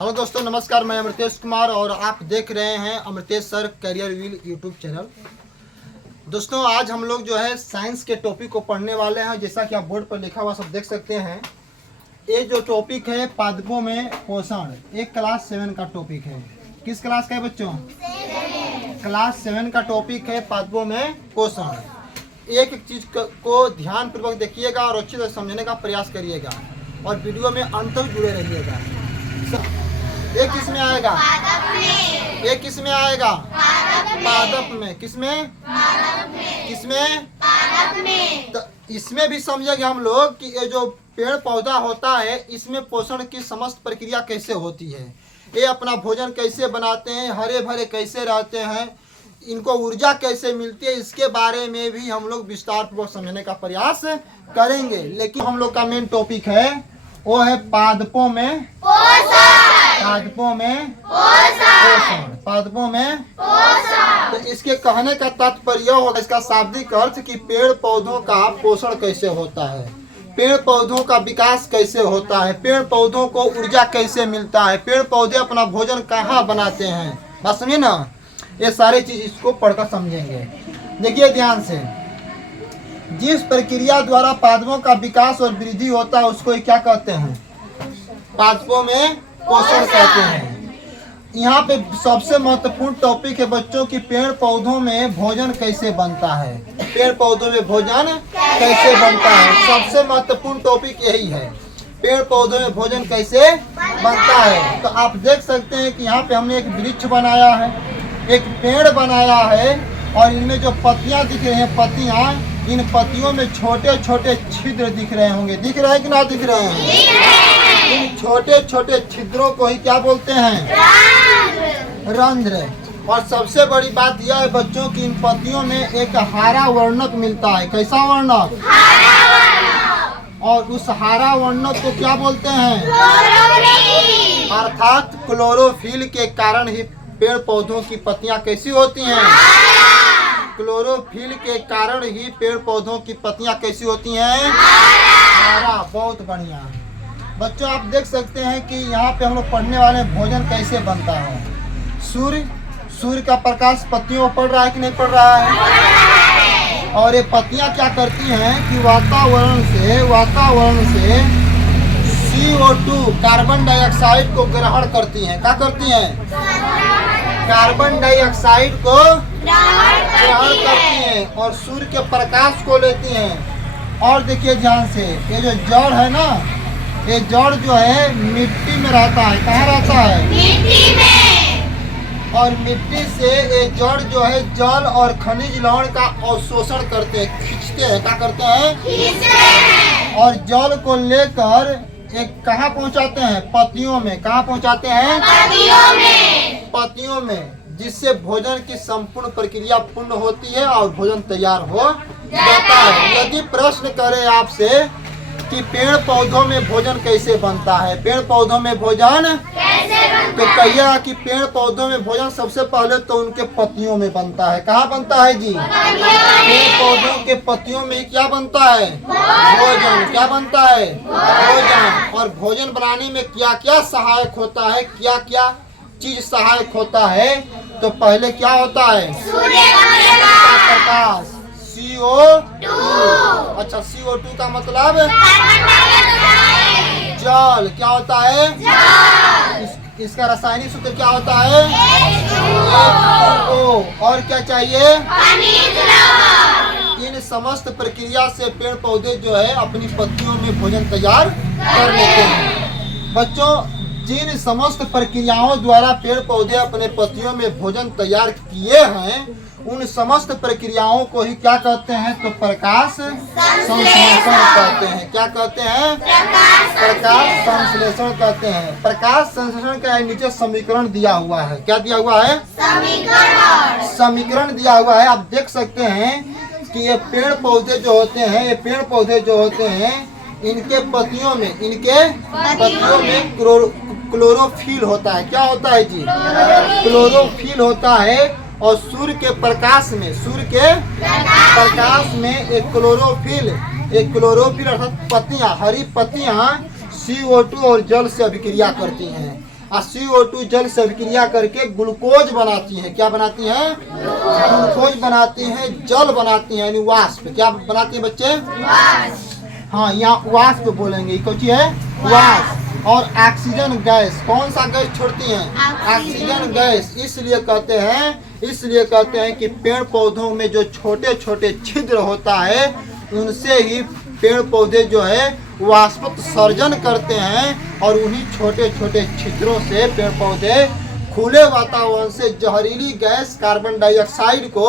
Hello दोस्तों, नमस्कार। मैं अमृतेश कुमार और आप देख रहे हैं Amritesh sir career wheel YouTube channel. दोस्तों, आज हम लोग जो है साइंस के टॉपिक को पढ़ने वाले हैं। जैसा कि आप बोर्ड पर लिखा हुआ सब देख सकते हैं। ये जो टॉपिक है पादपों में पोषण, एक क्लास 7 का टॉपिक है। किस क्लास का है बच्चों? क्लास 7 का टॉपिक है पादपों में पोषण। एक एक चीज को ध्यान पूर्वक देखिएगा और अच्छी तरह समझने का प्रयास करिएगा और वीडियो में अंत तक जुड़े रहिएगा। ये किस में आएगा? ये किस में आएगा? पादप में। किस में? किस में? तो इसमें भी समझेंगे हम लोग कि ये जो पेड़ पौधा होता है इसमें पोषण की समस्त प्रक्रिया कैसे होती है, ये अपना भोजन कैसे बनाते हैं, हरे भरे कैसे रहते हैं, इनको ऊर्जा कैसे मिलती है, इसके बारे में भी हम लोग विस्तार पूर्वक समझने का प्रयास करेंगे। लेकिन हम लोग का मेन टॉपिक है वो है पादपों में पादपों में पोषण। पादपों में तो इसके कहने का तात्पर्य होगा, इसका शाब्दिक अर्थ कि पेड़ पौधों का पोषण कैसे होता है, पेड़ पौधों का विकास कैसे होता है, पेड़ पौधों को ऊर्जा कैसे मिलता है, पेड़ पौधे अपना भोजन कहाँ बनाते हैं। बात समझिए ना, ये सारी चीज इसको पढ़कर समझेंगे। देखिए ध्यान से, जिस प्रक्रिया द्वारा पादपों का विकास और वृद्धि होता है उसको क्या कहते हैं? पादपों में पोषण कहते हैं। यहाँ पे सबसे महत्वपूर्ण टॉपिक है बच्चों की पेड़ पौधों में भोजन कैसे बनता है। पेड़ पौधों में भोजन कैसे बनता है, सबसे महत्वपूर्ण टॉपिक यही है। पेड़ पौधों में भोजन कैसे बनता है। तो आप देख सकते हैं कि यहाँ पे हमने एक वृक्ष बनाया है, एक पेड़ बनाया है और इनमें जो पत्तियां दिख रही हैं, पत्तियां, इन पत्तियों में छोटे छोटे छिद्र दिख रहे होंगे। दिख रहे हैं कि ना दिख रहे हैं? इन छोटे छोटे छिद्रों को ही क्या बोलते हैं? रंध्र। और सबसे बड़ी बात यह है बच्चों की इन पत्तियों में एक हरा वर्णक मिलता है। कैसा वर्णक? और उस हरा वर्णक को क्या बोलते हैं? अर्थात क्लोरोफिल के कारण ही पेड़ पौधों की पत्तियां कैसी होती हैं? क्लोरोफिल के कारण ही पेड़ पौधों की पत्तियां कैसी होती हैं? हरा। बहुत बढ़िया बच्चों, आप देख सकते हैं कि यहाँ पे हम लोग पढ़ने वाले भोजन कैसे बनता है। सूर्य का प्रकाश पत्तियों पर पड़ रहा है कि नहीं पड़ रहा है? और ये पत्तियां क्या करती हैं कि वातावरण से CO2 कार्बन डाइऑक्साइड को ग्रहण करती हैं। क्या करती हैं? कार्बन डाइऑक्साइड को ग्रहण करती हैं और सूर्य के प्रकाश को लेती हैं। और देखिए ध्यान से, ये जो जड़ है ना, ये जड़ जो है मिट्टी में रहता है। कहाँ रहता है? मिट्टी में। और मिट्टी से ये जड़ जो है जल और खनिज लवण का अवशोषण करते हैं, खींचते हैं। क्या करते हैं? खींचते हैं। और जल को लेकर एक कहाँ पहुँचाते हैं? पत्तियों में। कहाँ पहुँचाते हैं? पत्तियों में, जिससे भोजन की संपूर्ण प्रक्रिया पूर्ण होती है और भोजन तैयार हो जाता है। यदि प्रश्न करें आपसे कि पेड़ पौधों में भोजन कैसे बनता है, पेड़ पौधों में भोजन कैसे बनता तो कहिएगा कि पेड़ पौधों में भोजन सबसे पहले तो उनके पत्तियों में बनता है। कहाँ बनता है जी? पेड़ पौधों के पत्तियों में क्या बनता है? भोजन। क्या बनता है? भोजन। और भोजन बनाने में क्या क्या सहायक होता है, क्या क्या चीज सहायक होता है? तो पहले क्या होता है? सूर्य का प्रकाश, CO2। अच्छा, CO2 का मतलब जल। क्या होता है? इसका रासायनिक सूत्र क्या होता है? H2O। और क्या चाहिए? इन समस्त प्रक्रिया से पेड़ पौधे जो है अपनी पत्तियों में भोजन तैयार कर लेते हैं। बच्चों, जिन समस्त प्रक्रियाओं द्वारा पेड़ पौधे अपने पत्तियों में भोजन तैयार किए हैं, उन समस्त प्रक्रियाओं को ही क्या कहते हैं? तो प्रकाश संश्लेषण कहते हैं। क्या कहते हैं? प्रकाश संश्लेषण कहते हैं। प्रकाश संश्लेषण का नीचे समीकरण दिया हुआ है। क्या दिया हुआ है? समीकरण दिया हुआ है। आप देख सकते हैं कि ये पेड़ पौधे जो होते हैं, इनके पत्तियों में क्लोरोफिल होता है। क्या होता है जी? क्लोरोफिल होता है। और सूर्य के प्रकाश में एक क्लोरोफिल अर्थात पत्तियां, हरी पत्तियां CO2 और जल से अभिक्रिया करती हैं। CO2 जल से अभिक्रिया करके ग्लूकोज बनाती है। क्या बनाती है? ग्लूकोज बनाती है, जल बनाती है, यानी वाष्प। क्या बनाती है बच्चे? हाँ, यहाँ वाष्प बोलेंगे। कौन सी है? वाष्प। और ऑक्सीजन गैस, कौन सा गैस छोड़ती है? Oxygen gas. इसलिए कहते हैं कि पेड़ पौधों में जो छोटे छोटे छिद्र होता है, उनसे ही पेड़ पौधे जो है वाष्पोत्सर्जन करते हैं, और उन्हीं छोटे छोटे छिद्रों से पेड़ पौधे खुले वातावरण से जहरीली गैस कार्बन डाइऑक्साइड को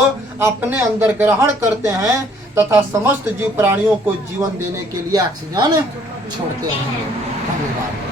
अपने अंदर ग्रहण करते हैं तथा समस्त जीव प्राणियों को जीवन देने के लिए ऑक्सीजन छोड़ते हैं। धन्यवाद।